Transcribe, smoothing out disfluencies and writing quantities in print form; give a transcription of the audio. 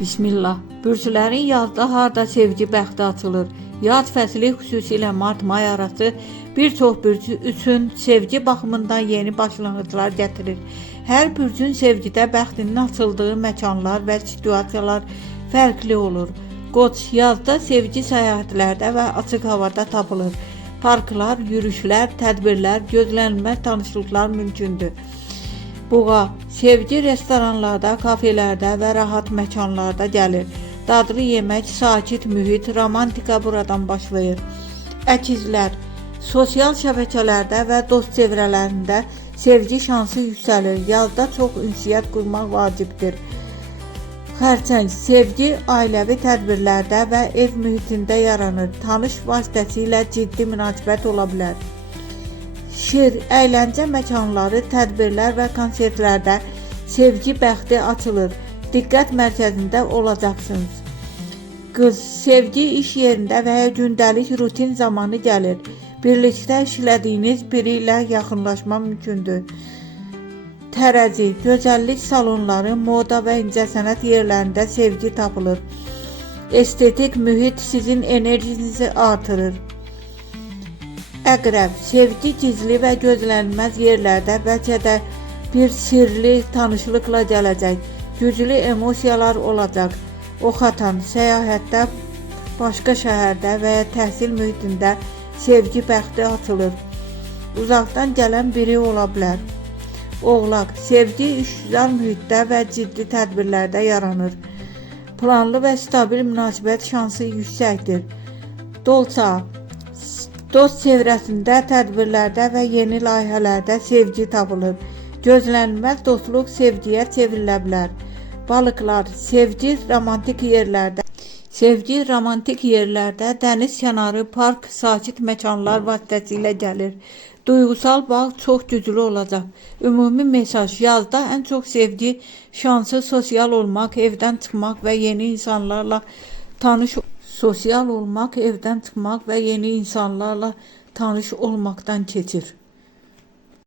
Bismillah. Bürclərin yazda harda sevgi bəxti açılır. Yaz fəsli xüsusilə mart-may arası bir çox bürc üçün sevgi baxımından yeni başlanğıclar gətirir. Hər bürcün sevgidə bəxtinin açıldığı məkanlar və situasiyalar fərqli olur. Qoç yazda sevgi səyahətlərdə və açıq havada tapılır. Parklar, yürüyüşlər, tədbirlər, gözlənilməz tanışlıqlar mümkündür. Buğa sevgi restoranlarda, kafelərdə və rahat məkanlarda gəlir. Dadlı yemək, sakit mühit, romantika buradan başlayır. Əkizlər sosial şəbəkələrdə və dost çevrələrində sevgi şansı yüksəlir. Yazda çox ünsiyyət qurmaq vacibdir. Xərçəng sevgi ailəvi tədbirlərdə və ev mühitində yaranır. Tanış vasitəsilə ciddi münasibət ola bilər. Şir əyləncə məkanları, tədbirlər və konsertlərdə sevgi bəxti açılır. Diqqət mərkəzində olacaqsınız. Qız sevgi iş yerində və ya gündəlik rutin zamanı gəlir. Birlikdə işlədiyiniz biri ilə yaxınlaşma mümkündür. Tərəzi gözəllik salonları, moda və incəsənət yerlərində sevgi tapılır. Estetik mühit sizin enerjinizi artırır. Əqrəb sevgi gizli və gözlənilməz yerlərdə bəlkə də bir sirli tanışlıqla gələcək. Güclü emosiyalar olacaq. Oxatan səyahətdə, başqa şəhərdə və ya təhsil mühitində sevgi bəxti açılır. Uzaqdan gələn biri ola bilər. Oğlaq sevgi işgüzar mühitdə və ciddi tədbirlərdə yaranır. Planlı və stabil münasibət şansı yüksəkdir. Dolça dost çevrəsində, tədbirlərdə və yeni layihələrdə sevgi tapılır. Gözlənilməz dostluq sevgiyə çevrilə bilər. Balıqlar sevgi romantik yerlərdə, dəniz kənarı, park, sakit məkanlar vasitəsilə gəlir. Duyğusal bağ çox güclü olacaq. Ümumi mesaj yazda ən çox sevgi şansı sosial olmaq, evdən çıxmaq və yeni insanlarla tanış olmaqdan keçir.